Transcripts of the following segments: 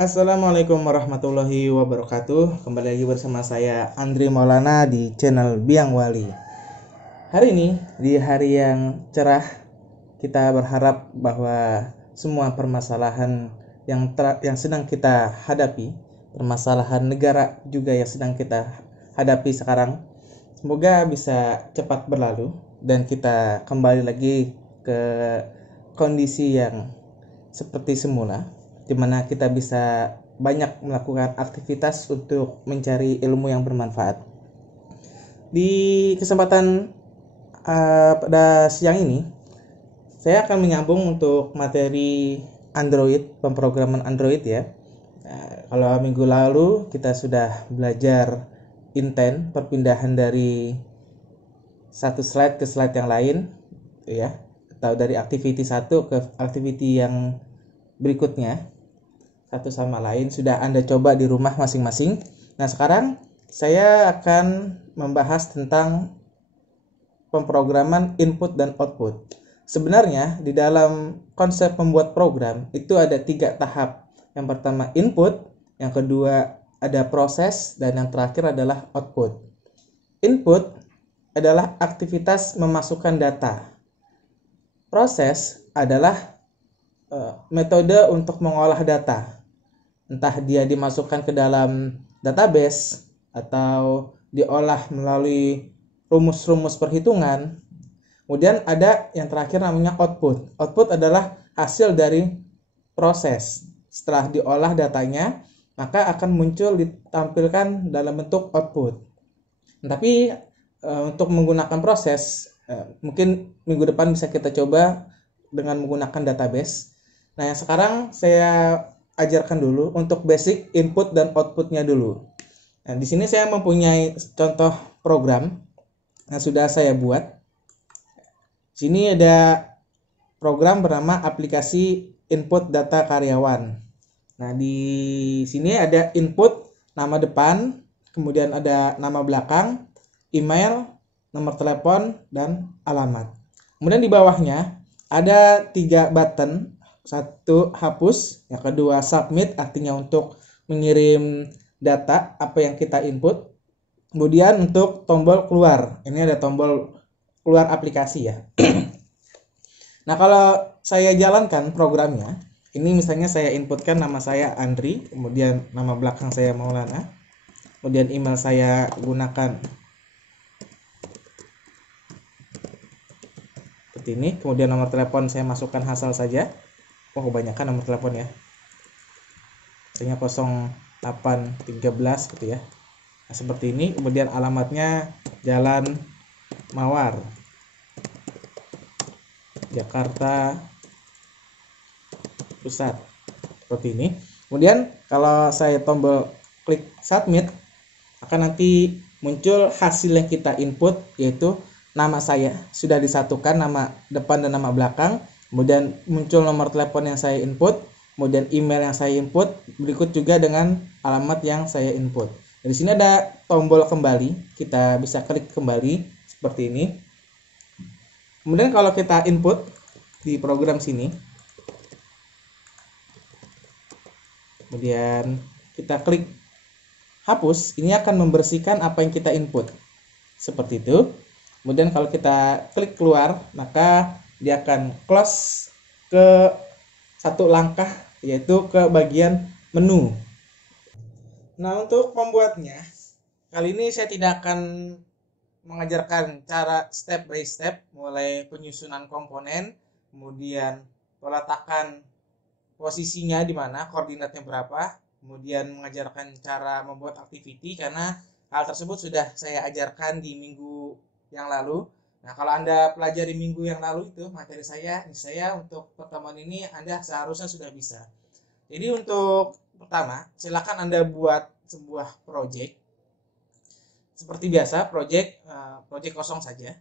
Assalamualaikum warahmatullahi wabarakatuh. Kembali lagi bersama saya Andri Maulana di channel Biang Wali. Hari ini di hari yang cerah, kita berharap bahwa semua permasalahan yang sedang kita hadapi, permasalahan negara juga yang sedang kita hadapi sekarang, semoga bisa cepat berlalu dan kita kembali lagi ke kondisi yang seperti semula, di mana kita bisa banyak melakukan aktivitas untuk mencari ilmu yang bermanfaat. Di kesempatan pada siang ini, saya akan menyambung untuk materi Android, pemrograman Android ya. Kalau minggu lalu kita sudah belajar intent, perpindahan dari satu slide ke slide yang lain, ya, atau dari activity satu ke activity yang berikutnya, satu sama lain sudah Anda coba di rumah masing-masing. Nah, sekarang saya akan membahas tentang pemrograman input dan output. Sebenarnya di dalam konsep membuat program itu ada 3 tahap. Yang pertama input, yang kedua ada proses, dan yang terakhir adalah output. Input adalah aktivitas memasukkan data. Proses adalah metode untuk mengolah data. Entah dia dimasukkan ke dalam database atau diolah melalui rumus-rumus perhitungan. Kemudian ada yang terakhir namanya output. Output adalah hasil dari proses. Setelah diolah datanya, maka akan muncul ditampilkan dalam bentuk output. Tapi untuk menggunakan proses, mungkin minggu depan bisa kita coba dengan menggunakan database. Nah, yang sekarang saya ajarkan dulu untuk basic input dan outputnya dulu. Nah, di sini saya mempunyai contoh program yang sudah saya buat. Sini ada program bernama aplikasi input data karyawan. Nah, di sini ada input nama depan, kemudian ada nama belakang, email, nomor telepon, dan alamat. Kemudian di bawahnya ada 3 button. Satu, hapus. Yang kedua, submit, artinya untuk mengirim data apa yang kita input. Kemudian untuk tombol keluar, ini ada tombol keluar aplikasi ya. Nah, kalau saya jalankan programnya, ini misalnya saya inputkan nama saya Andri, kemudian nama belakang saya Maulana, kemudian email saya gunakan seperti ini, kemudian nomor telepon saya masukkan asal saja. Kebanyakan nomor telepon ya, misalnya 0813 gitu ya. Nah, seperti ini. Kemudian alamatnya Jalan Mawar, Jakarta Pusat, seperti ini. Kemudian kalau saya tombol klik submit, akan nanti muncul hasil yang kita input, yaitu nama saya sudah disatukan, nama depan dan nama belakang. Kemudian muncul nomor telepon yang saya input, kemudian email yang saya input, berikut juga dengan alamat yang saya input. Di sini ada tombol kembali, kita bisa klik kembali seperti ini. Kemudian kalau kita input di program sini, kemudian kita klik hapus, ini akan membersihkan apa yang kita input. Seperti itu. Kemudian kalau kita klik keluar, maka dia akan close ke satu langkah, yaitu ke bagian menu. Nah, untuk membuatnya, kali ini saya tidak akan mengajarkan cara step by step, mulai penyusunan komponen, kemudian peletakan posisinya di mana, koordinatnya berapa, kemudian mengajarkan cara membuat activity, karena hal tersebut sudah saya ajarkan di minggu yang lalu. Nah, kalau Anda pelajari minggu yang lalu itu materi saya untuk pertemuan ini Anda seharusnya sudah bisa. Jadi untuk pertama, silakan Anda buat sebuah project. Seperti biasa, project kosong saja.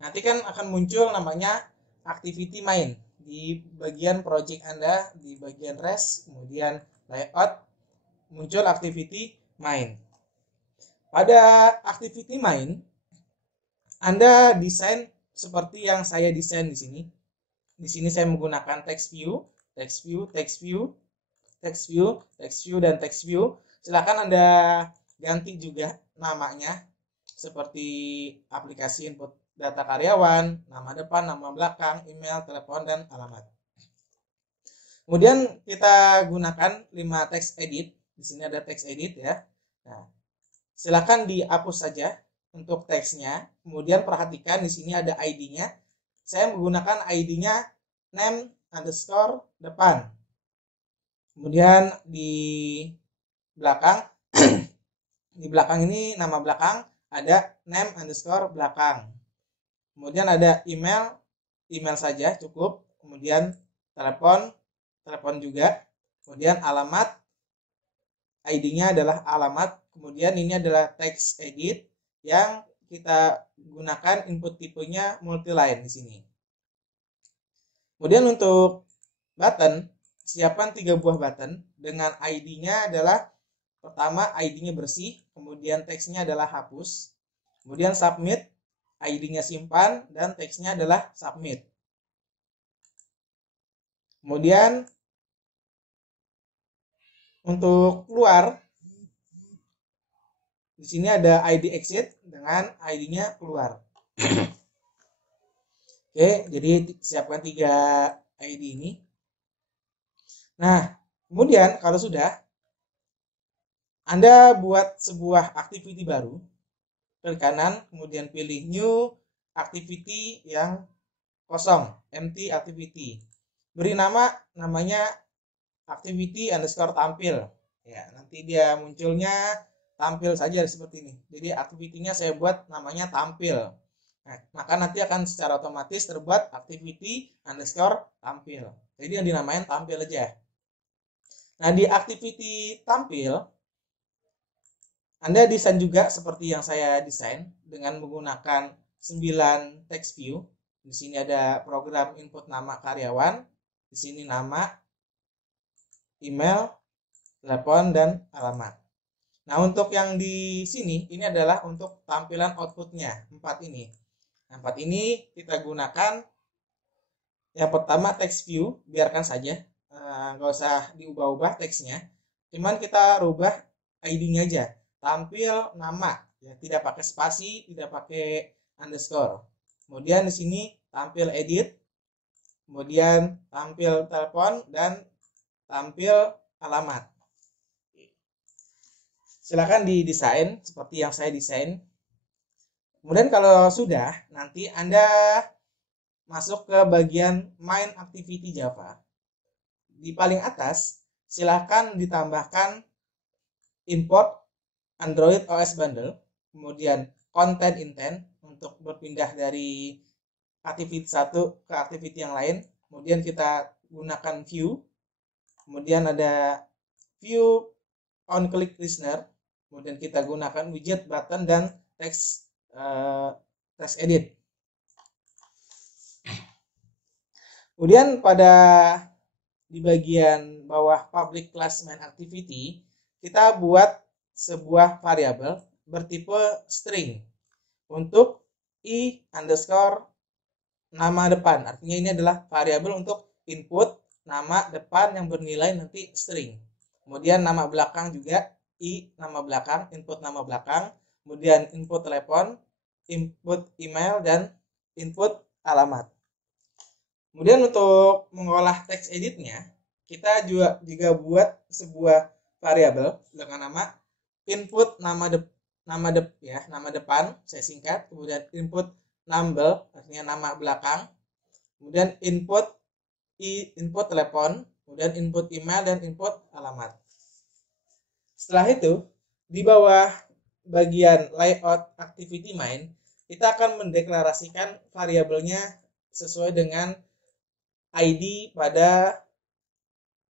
Nanti kan akan muncul namanya activity main di bagian project Anda, di bagian rest, kemudian layout, muncul activity main. Pada activity main, Anda desain seperti yang saya desain di sini. Di sini saya menggunakan text view, text view dan text view. Silakan Anda ganti juga namanya seperti aplikasi input data karyawan, nama depan, nama belakang, email, telepon, dan alamat. Kemudian kita gunakan 5 text edit. Di sini ada text edit ya. Nah, silakan dihapus saja untuk teksnya. Kemudian perhatikan di sini ada ID-nya. Saya menggunakan ID-nya name_depan. Kemudian di belakang di belakang ini nama belakang ada name_belakang. Kemudian ada email saja cukup. Kemudian telepon juga. Kemudian alamat, ID-nya adalah alamat. Kemudian ini adalah text edit yang kita gunakan input tipenya multiline di sini. Kemudian untuk button, siapkan 3 buah button dengan ID-nya adalah pertama ID-nya bersih, kemudian teksnya adalah hapus, kemudian submit, ID-nya simpan, dan teksnya adalah submit. Kemudian untuk keluar, di sini ada ID exit dengan ID-nya keluar. Oke, jadi siapkan 3 ID ini. Nah, kemudian kalau sudah, Anda buat sebuah activity baru, klik kanan, kemudian pilih new activity yang kosong, empty activity. Beri namanya activity_tampil. Ya, nanti dia munculnya tampil saja seperti ini. Jadi activity-nya saya buat namanya tampil. Nah, maka nanti akan secara otomatis terbuat activity_tampil. Jadi yang dinamain tampil aja. Nah, di activity tampil Anda desain juga seperti yang saya desain dengan menggunakan 9 text view. Di sini ada program input nama karyawan, di sini nama, email, telepon, dan alamat. Nah, untuk yang di sini ini adalah untuk tampilan outputnya 4 ini. Nah, 4 ini kita gunakan yang pertama text view, biarkan saja, nggak usah diubah-ubah teksnya. Cuman kita rubah ID-nya aja. Tampil nama, ya, tidak pakai spasi, tidak pakai underscore. Kemudian di sini tampil edit, kemudian tampil telepon, dan tampil alamat. Silakan didesain seperti yang saya desain. Kemudian kalau sudah, nanti Anda masuk ke bagian main activity Java. Di paling atas, silakan ditambahkan import Android OS bundle, kemudian content intent untuk berpindah dari activity 1 ke activity yang lain. Kemudian kita gunakan view, kemudian ada view on click listener, kemudian kita gunakan widget, button, dan text edit. Kemudian di bagian bawah public class main activity, kita buat sebuah variabel bertipe string untuk i_nama depan. Artinya ini adalah variabel untuk input nama depan yang bernilai nanti string. Kemudian nama belakang juga nama belakang, input nama belakang, kemudian input telepon, input email, dan input alamat. Kemudian untuk mengolah text editnya, kita juga buat sebuah variabel dengan nama input nama depan, saya singkat, kemudian input number, artinya nama belakang, kemudian input telepon, kemudian input email, dan input alamat. Setelah itu, di bawah bagian layout activity main, kita akan mendeklarasikan variabelnya sesuai dengan ID pada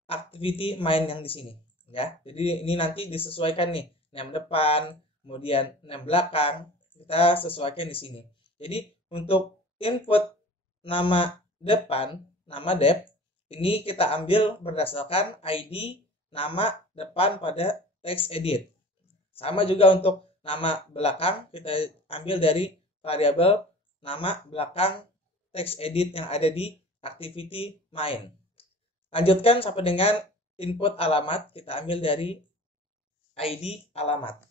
activity main yang di sini, ya. Jadi ini nanti disesuaikan nih, name depan, kemudian name belakang, kita sesuaikan di sini. Jadi untuk input nama depan, nama dep, ini kita ambil berdasarkan ID nama depan pada text edit. Sama juga untuk nama belakang, kita ambil dari variabel nama belakang text edit yang ada di activity main. Lanjutkan sampai dengan input alamat kita ambil dari ID alamat.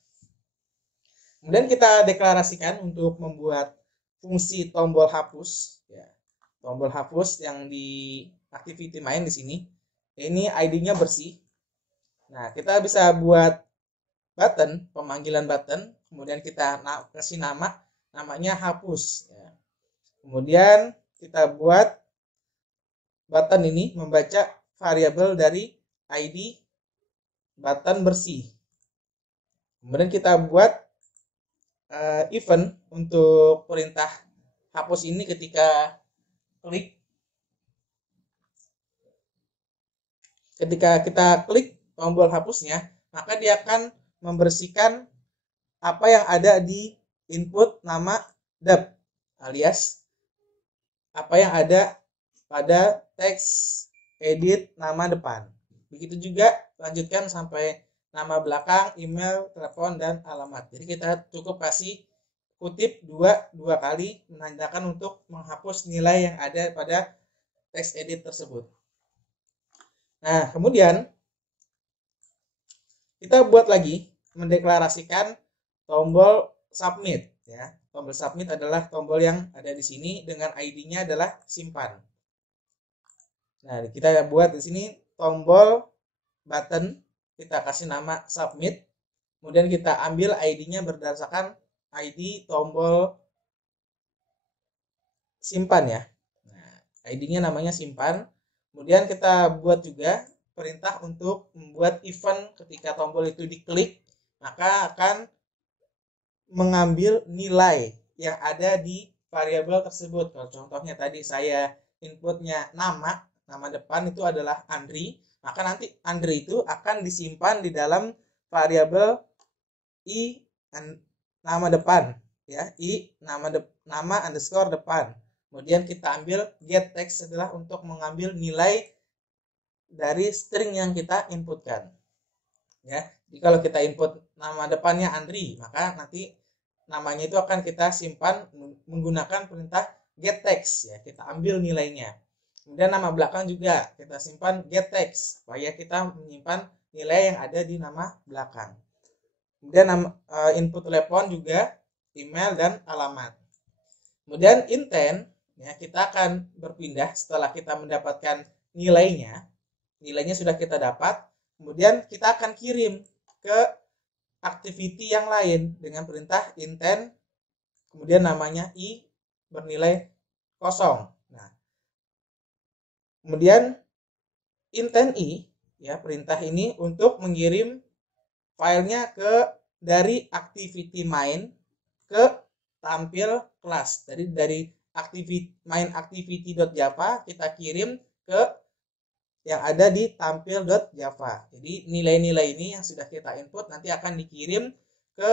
Kemudian kita deklarasikan untuk membuat fungsi tombol hapus, ya. Tombol hapus yang di activity main di sini. Ini ID-nya bersih. Nah, kita bisa buat button, pemanggilan button, kemudian kita kasih namanya hapus, ya. Kemudian kita buat button ini membaca variabel dari ID button bersih. Kemudian kita buat event untuk perintah hapus ini ketika kita klik tombol hapusnya, maka dia akan membersihkan apa yang ada di input nama dep, alias apa yang ada pada teks edit nama depan. Begitu juga lanjutkan sampai nama belakang, email, telepon, dan alamat. Jadi kita cukup kasih kutip dua kali menandakan untuk menghapus nilai yang ada pada teks edit tersebut. Nah, kemudian kita buat lagi mendeklarasikan tombol submit, ya. Tombol submit adalah tombol yang ada di sini dengan ID-nya adalah simpan. Nah, kita buat di sini tombol button, kita kasih nama submit, kemudian kita ambil ID-nya berdasarkan ID tombol simpan, ya. Nah, ID-nya namanya simpan. Kemudian kita buat juga perintah untuk membuat event ketika tombol itu diklik, maka akan mengambil nilai yang ada di variabel tersebut. Kalau contohnya tadi saya inputnya nama depan itu adalah Andri, maka nanti Andri itu akan disimpan di dalam variabel i nama depan, ya, i nama underscore depan. Kemudian kita ambil get text adalah untuk mengambil nilai dari string yang kita inputkan, ya. Jadi kalau kita input nama depannya Andri, maka nanti namanya itu akan kita simpan menggunakan perintah get text, ya. Kita ambil nilainya. Kemudian nama belakang juga kita simpan get text supaya kita menyimpan nilai yang ada di nama belakang. Kemudian input telepon juga, email, dan alamat. Kemudian intent, ya, kita akan berpindah setelah kita mendapatkan nilainya sudah kita dapat, kemudian kita akan kirim ke activity yang lain dengan perintah intent, kemudian namanya i bernilai 0. Nah, kemudian intent i, ya, perintah ini untuk mengirim filenya dari activity main ke tampil kelas. Jadi dari main activity.java kita kirim ke yang ada di tampil.java. Jadi nilai-nilai ini yang sudah kita input nanti akan dikirim ke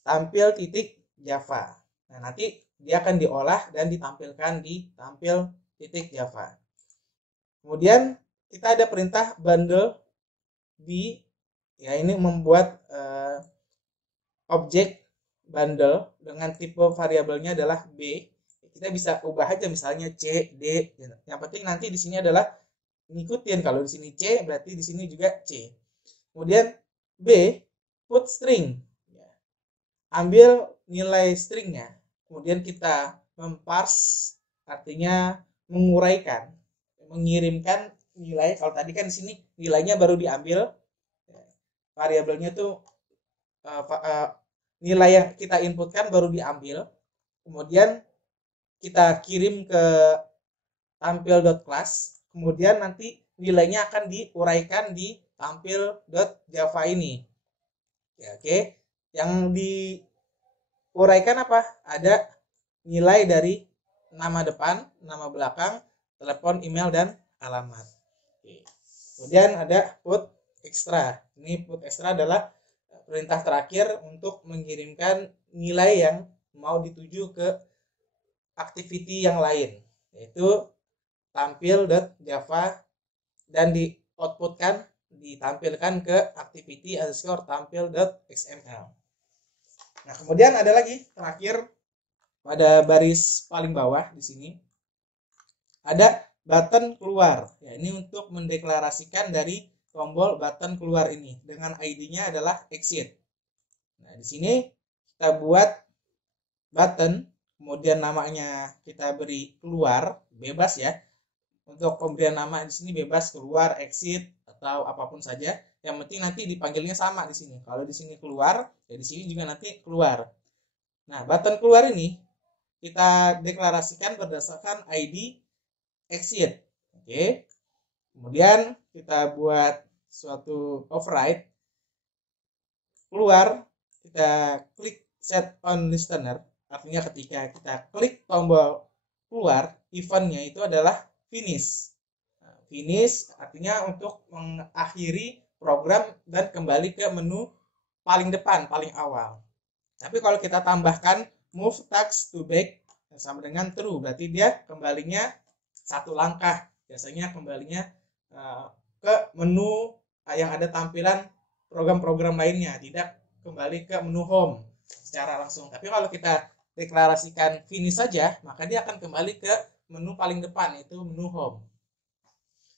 tampil.java. Nah, nanti dia akan diolah dan ditampilkan di tampil.java. Kemudian kita ada perintah bundle b, ya, ini membuat objek bundle dengan tipe variabelnya adalah b. Kita bisa ubah aja misalnya c, d. Yang penting nanti di sini adalah ngikutin, kalau di sini C berarti di sini juga C. Kemudian B, put string, ambil nilai stringnya, kemudian kita memparse, artinya menguraikan, mengirimkan nilai. Kalau tadi kan di sini nilainya baru diambil, variabelnya tuh nilai yang kita inputkan baru diambil, kemudian kita kirim ke tampil.class. Kemudian nanti nilainya akan diuraikan di tampil.java ini. Ya, oke. Yang diuraikan apa? Ada nilai dari nama depan, nama belakang, telepon, email, dan alamat. Oke. Kemudian ada put extra. Ini put extra adalah perintah terakhir untuk mengirimkan nilai yang mau dituju ke activity yang lain, yaitu tampil.java, dan ditampilkan ke activity underscore tampil.xml. Nah, kemudian ada lagi terakhir pada baris paling bawah di sini ada button keluar. Ya, ini untuk mendeklarasikan dari tombol button keluar ini dengan ID-nya adalah exit. Nah, di sini kita buat button, kemudian namanya kita beri keluar, bebas ya. Untuk pemberian nama di sini bebas, keluar, exit atau apapun saja. Yang penting nanti dipanggilnya sama di sini. Kalau di sini keluar, ya di sini juga nanti keluar. Nah, button keluar ini kita deklarasikan berdasarkan ID exit. Oke. Kemudian kita buat suatu override. Keluar, kita klik set on listener. Artinya ketika kita klik tombol keluar, eventnya itu adalah finish. Finish artinya untuk mengakhiri program dan kembali ke menu paling depan, paling awal. Tapi kalau kita tambahkan move task to back sama dengan true, berarti dia kembalinya satu langkah. Biasanya kembalinya ke menu yang ada tampilan program-program lainnya, tidak kembali ke menu home secara langsung. Tapi kalau kita deklarasikan finish saja, maka dia akan kembali ke menu paling depan, yaitu menu home.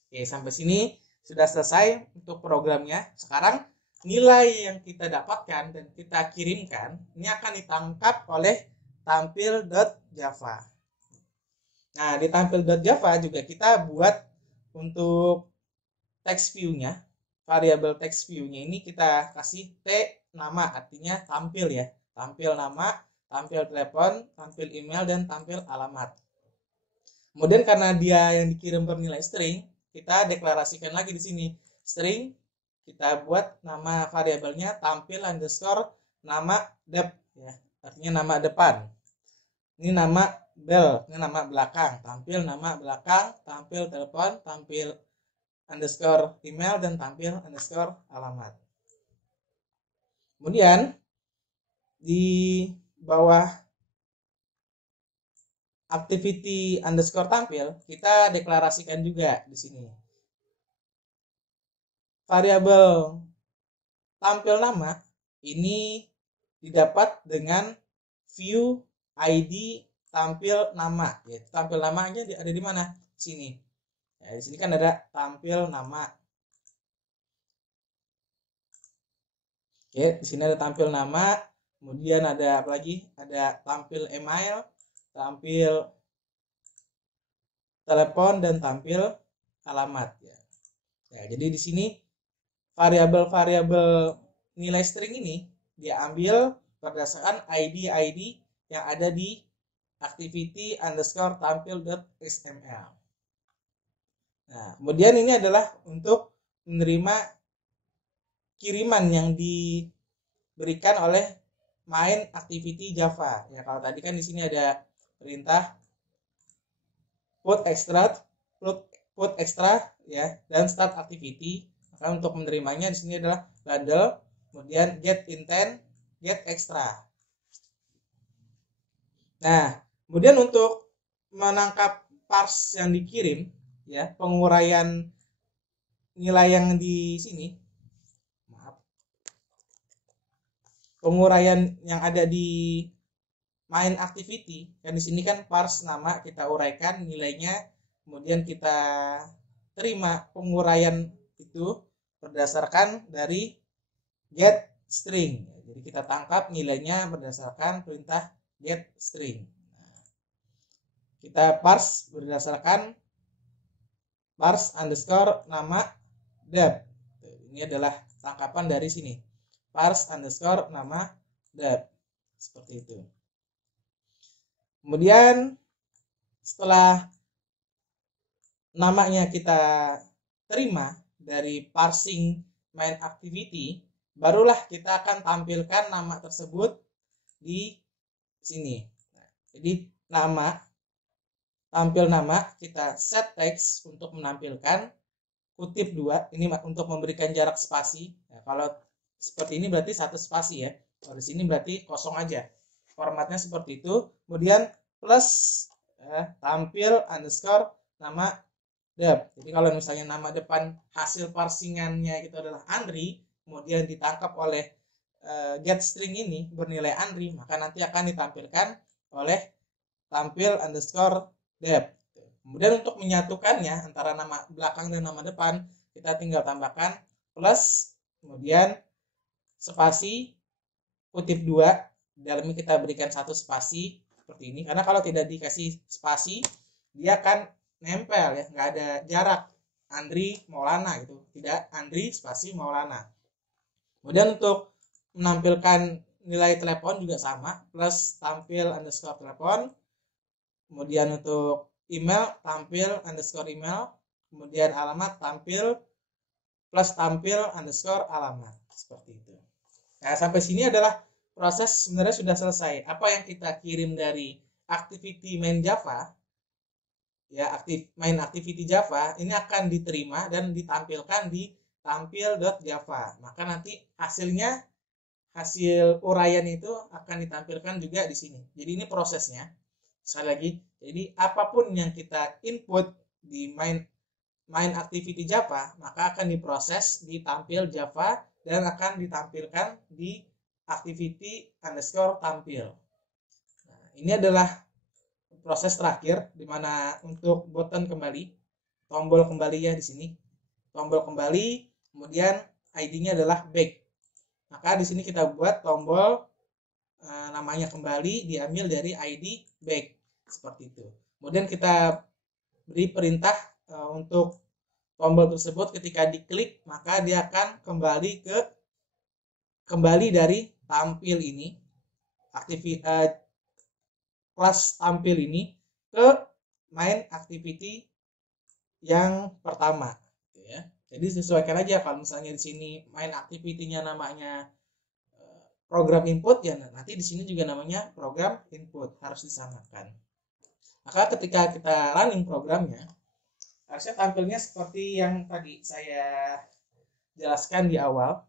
Oke, sampai sini sudah selesai untuk programnya. Sekarang nilai yang kita dapatkan dan kita kirimkan ini akan ditangkap oleh tampil.java. Nah, di tampil.java juga kita buat untuk text view-nya, variabel text view-nya ini kita kasih T nama, artinya tampil ya. Tampil nama, tampil telepon, tampil email, dan tampil alamat. Kemudian karena dia yang dikirim bernilai string, kita deklarasikan lagi di sini string, kita buat nama variabelnya tampil underscore nama dep ya, artinya nama depan. Ini nama bel, ini nama belakang, tampil nama belakang, tampil telepon, tampil underscore email, dan tampil underscore alamat. Kemudian di bawah activity underscore tampil, kita deklarasikan juga di sini variabel tampil nama ini didapat dengan view ID tampil nama. Ya, tampil namanya ada di mana? Sini. Ya, di sini kan ada tampil nama. Oke, di sini ada tampil nama. Kemudian ada apa lagi? Ada tampil email, tampil telepon, dan tampil alamat ya. Nah, jadi di sini variabel-variabel nilai string ini dia ambil berdasarkan ID yang ada di activity underscore tampil.xml. Nah, kemudian ini adalah untuk menerima kiriman yang diberikan oleh main activity Java. Ya, kalau tadi kan di sini ada perintah put extra ya, dan start activity. Maka untuk menerimanya di sini adalah bundle, kemudian get intent, get extra. Nah, kemudian untuk menangkap parse yang dikirim ya, penguraian nilai yang di sini, penguraian yang ada di main activity yang di sini kan parse nama, kita uraikan nilainya, kemudian kita terima penguraian itu berdasarkan dari get string. Jadi kita tangkap nilainya berdasarkan perintah get string. Kita parse berdasarkan parse underscore nama dep. Ini adalah tangkapan dari sini. Parse underscore nama dep. Seperti itu. Kemudian setelah namanya kita terima dari parsing main activity, barulah kita akan tampilkan nama tersebut di sini. Nah, jadi nama, tampil nama, kita set text untuk menampilkan, kutip 2, ini untuk memberikan jarak spasi. Nah, kalau seperti ini berarti 1 spasi ya. Kalau di sini berarti kosong aja. Formatnya seperti itu. Kemudian plus tampil underscore nama dep. Jadi kalau misalnya nama depan hasil parsingannya itu adalah Andri, kemudian ditangkap oleh get string ini bernilai Andri, maka nanti akan ditampilkan oleh tampil underscore dep. Kemudian untuk menyatukannya antara nama belakang dan nama depan, kita tinggal tambahkan plus, kemudian spasi, kutip 2, dalamnya kita berikan satu spasi seperti ini. Karena kalau tidak dikasih spasi, dia akan nempel ya, nggak ada jarak. Andri Maulana gitu, tidak Andri spasi Maulana. Kemudian untuk menampilkan nilai telepon juga sama, plus tampil underscore telepon. Kemudian untuk email tampil underscore email, kemudian alamat tampil plus tampil underscore alamat, seperti itu. Nah, sampai sini adalah proses sebenarnya sudah selesai. Apa yang kita kirim dari activity main Java, ya main activity Java ini akan diterima dan ditampilkan di tampil.java. Maka nanti hasilnya, hasil uraian itu akan ditampilkan juga di sini. Jadi ini prosesnya. Sekali lagi, jadi apapun yang kita input di main activity Java, maka akan diproses di tampil Java dan akan ditampilkan di activity underscore tampil. Nah, ini adalah proses terakhir, di mana untuk button kembali, tombol kembali ya di sini, tombol kembali, kemudian ID-nya adalah back. Maka di sini kita buat tombol namanya kembali diambil dari ID back, seperti itu. Kemudian kita beri perintah untuk tombol tersebut ketika diklik maka dia akan kembali dari tampil ini, kelas tampil ini ke main activity yang pertama, ya. Jadi sesuaikan aja, kalau misalnya di sini main activity-nya namanya program input, ya nanti di sini juga namanya program input, harus disamakan. Maka ketika kita running programnya, harusnya tampilnya seperti yang tadi saya jelaskan di awal.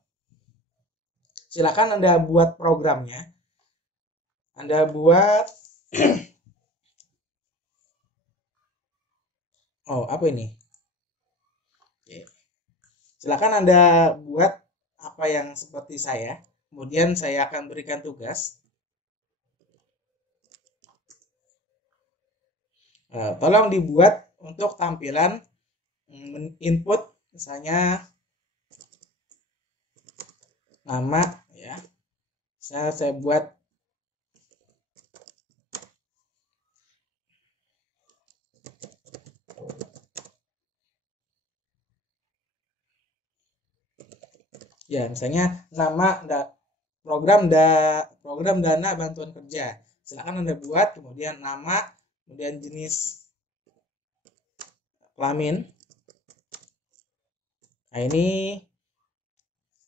Silakan Anda buat programnya. Anda buat oh, apa ini? Silakan Anda buat apa yang seperti saya. Kemudian saya akan berikan tugas. Tolong dibuat untuk tampilan input, misalnya nama ya. Saya buat ya, misalnya nama program dana bantuan kerja. Silakan Anda buat, kemudian nama, kemudian jenis kelamin. Nah, ini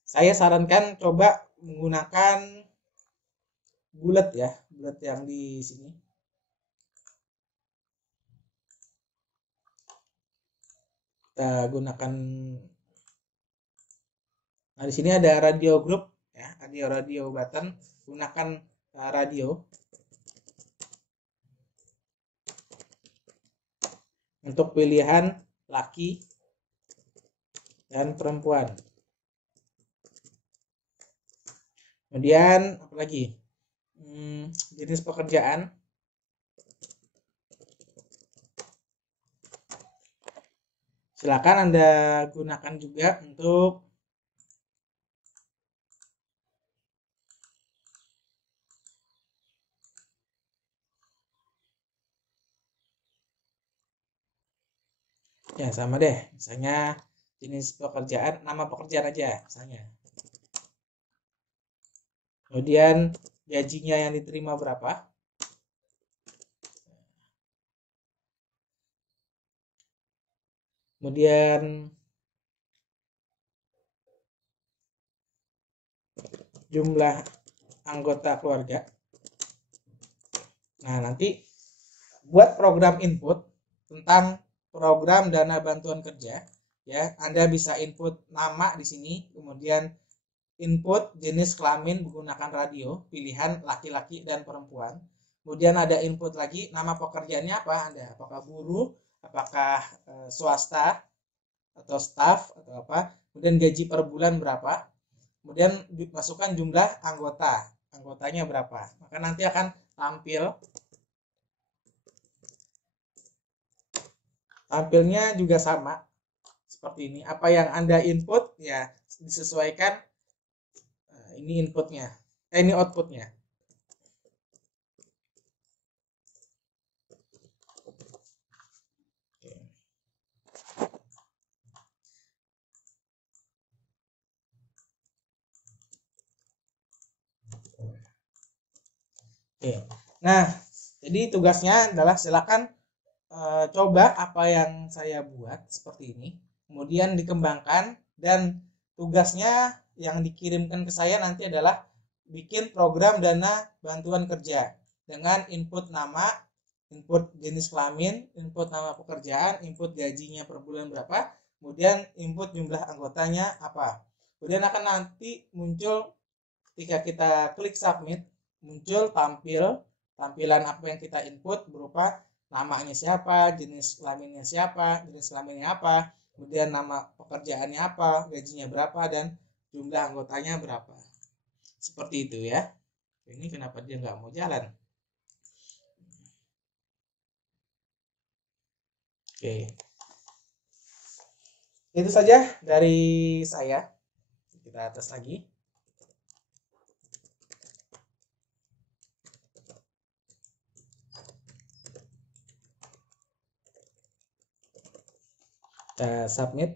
saya sarankan coba menggunakan bulat ya, bulat yang di sini. Kita gunakan. Nah, di sini ada radio group ya, radio button, gunakan radio. Untuk pilihan laki dan perempuan. Kemudian apa lagi? Jenis pekerjaan. Silakan Anda gunakan juga untuk ya, sama deh, misalnya jenis pekerjaan, nama pekerjaan aja misalnya. Kemudian gajinya yang diterima berapa. Kemudian jumlah anggota keluarga. Nah, nanti buat program input tentang program dana bantuan kerja ya. Anda bisa input nama di sini, kemudian input jenis kelamin menggunakan radio, pilihan laki-laki dan perempuan. Kemudian ada input lagi nama pekerjaannya apa Anda, apakah buruh, apakah swasta atau staff atau apa. Kemudian gaji per bulan berapa. Kemudian masukkan jumlah anggotanya berapa. Maka nanti akan tampil Tampilnya juga sama seperti ini. Apa yang Anda input ya disesuaikan. Ini inputnya, ini outputnya. Oke. Nah, jadi tugasnya adalah silakan coba apa yang saya buat seperti ini, kemudian dikembangkan, dan tugasnya yang dikirimkan ke saya nanti adalah bikin program dana bantuan kerja dengan input nama, input jenis kelamin, input nama pekerjaan, input gajinya per bulan berapa, kemudian input jumlah anggotanya apa. Kemudian akan nanti muncul ketika kita klik submit, muncul tampilan apa yang kita input berupa namanya siapa, jenis kelaminnya siapa, jenis kelaminnya apa, kemudian nama pekerjaannya apa, gajinya berapa, dan jumlah anggotanya berapa. Seperti itu ya. Ini kenapa dia nggak mau jalan? Oke. Itu saja dari saya. Kita tes lagi. Submit.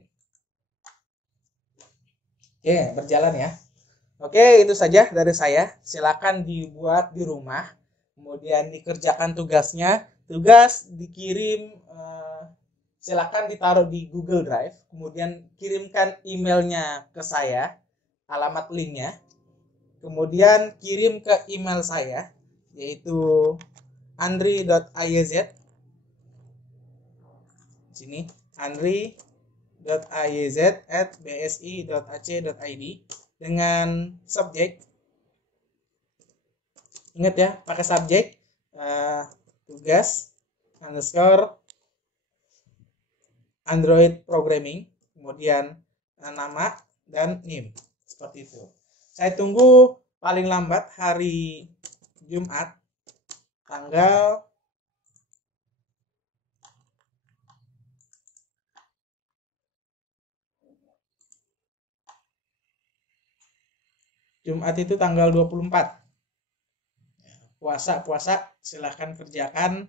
Oke, berjalan ya. Oke, itu saja dari saya. Silakan dibuat di rumah, kemudian dikerjakan tugasnya. Tugas dikirim, silakan ditaruh di Google Drive, kemudian kirimkan emailnya ke saya, alamat linknya. Kemudian kirim ke email saya, yaitu andri.ayz. Sini, andri.ayz@bsi.ac.id dengan subjek. Ingat ya, pakai subjek, tugas underscore Android programming, kemudian nama dan NIM, seperti itu. Saya tunggu paling lambat hari Jumat tanggal itu tanggal 24. Puasa silahkan kerjakan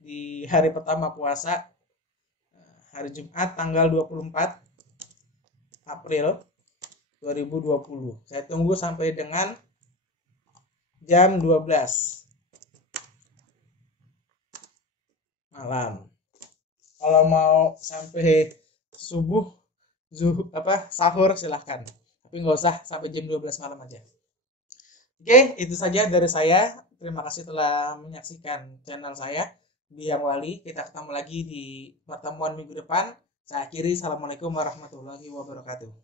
di hari pertama puasa, hari Jumat tanggal 24 April 2020. Saya tunggu sampai dengan jam 12 malam. Kalau mau sampai sahur silahkan, tapi nggak usah sampai jam 12 malam aja. Oke, itu saja dari saya. Terima kasih telah menyaksikan channel saya, Biang Wali. Kita ketemu lagi di pertemuan minggu depan. Saya akhiri, assalamualaikum warahmatullahi wabarakatuh.